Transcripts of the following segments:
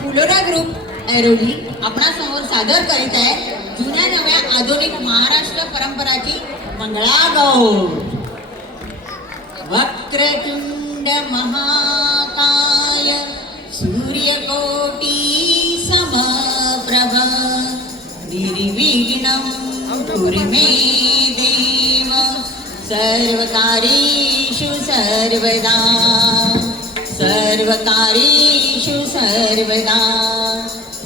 फुलोरा ग्रुप ऐरोली आपणासमोर सादर करीत आहे जुन्या नव्या आधुनिक महाराष्ट्र परंपराची मंगळा मंगळागौर. वक्रतुंड महाकाय सूर्यकोटी समप्रभ निर्विघ्न कुर्मे देव सर्वकारेषु सर्वदा सर्वकारी ु सर्वदा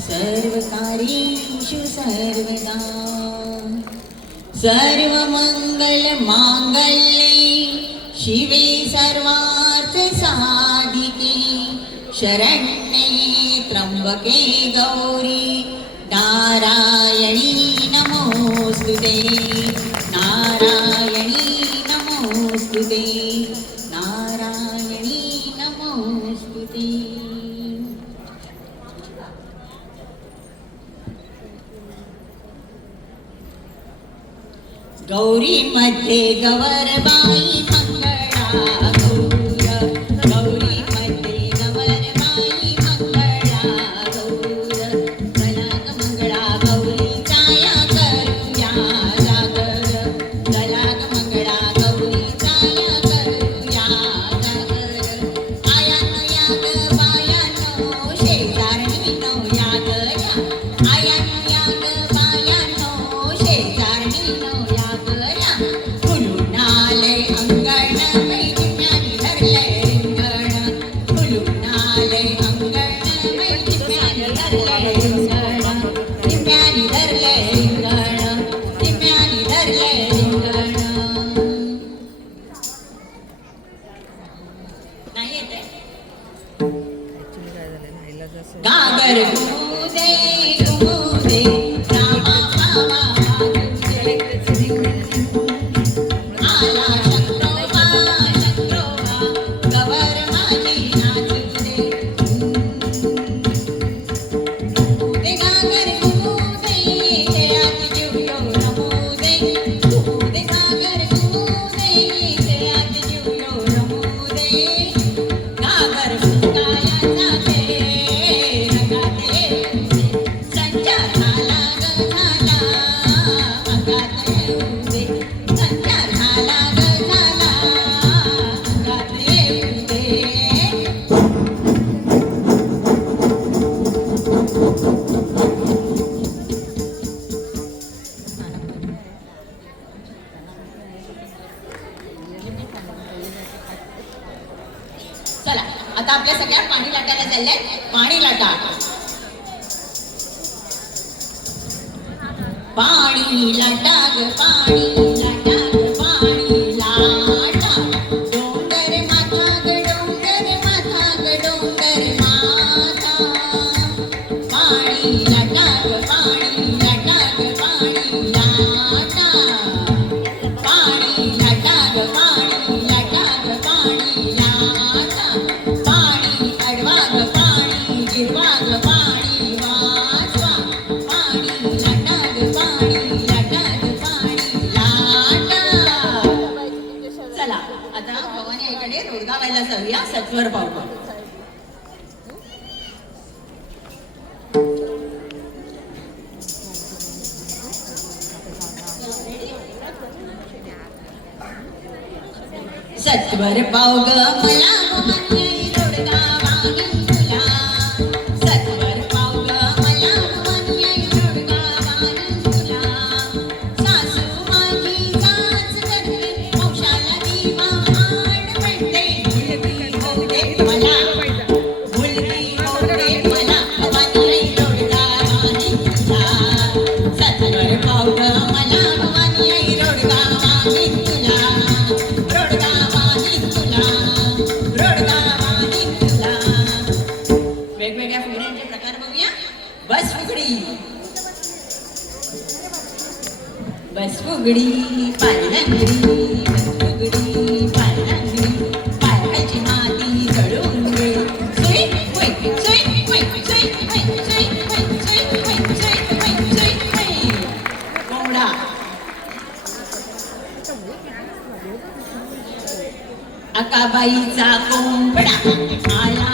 सर्वकारिषु सर्वदा। सर्वमङ्गलमाङ्गल्ये शिवे सर्वार्थसाधिके शरण्ये त्र्यम्बके गौरी नारायणी नमोऽस्तु ते नारायणी नमोऽस्तु ते। गौरी मध्ये गवरबाई வீரர்கள் पाणी लटाग पाणी पाहायला जाऊया सचवर पाहू सचवर पाऊ ग मला बस फुगडी बस फुगडी पायलांगडी बस फुगडी पायलांगडी माती अकाबाईचा कोंबडा. आला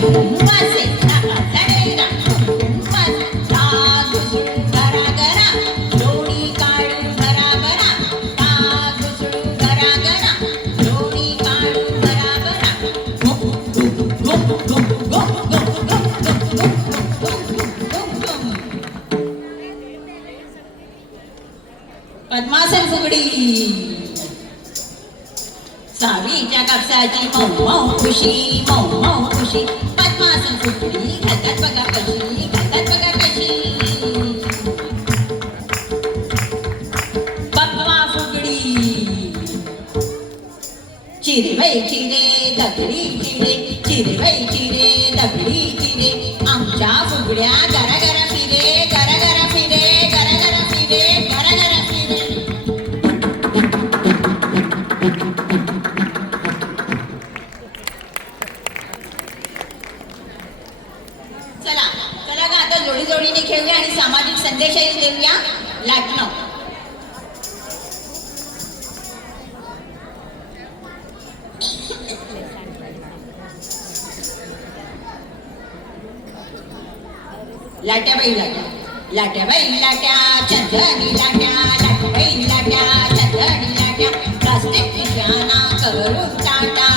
मासे ताजी मऊ मऊ खुशी मऊ मऊ खुशी. पद्मासन पुतळी घालतात बघा कशी घालतात बघा कशी. पद्मा फुगडी. चिरे वै चिरे दगडी चिरे. चिरे वै चिरे दगडी चिरे. आमच्या फुगड्या लाट्या लाट्याबाई लाट्या. बाई लाट्या. चंद्रानी लाट्या लाट्याबाई लाट्या. चंद्रानी लाट्या. प्लास्टिक करू tata.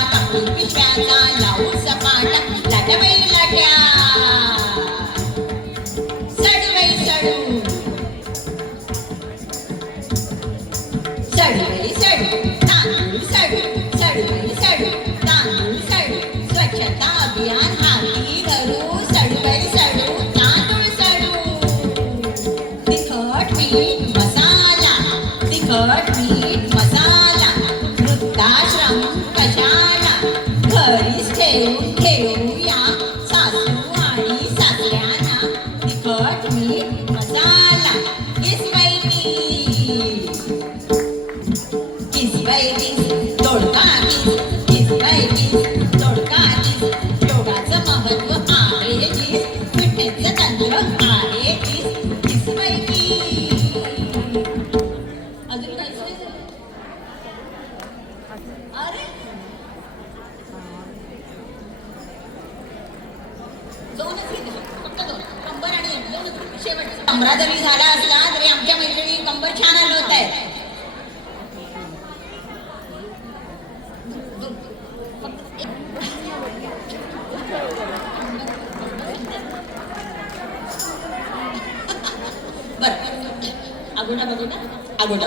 Thank you. Agoda,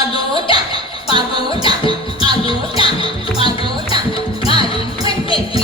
agoda pagoda agoda pagoda karim pette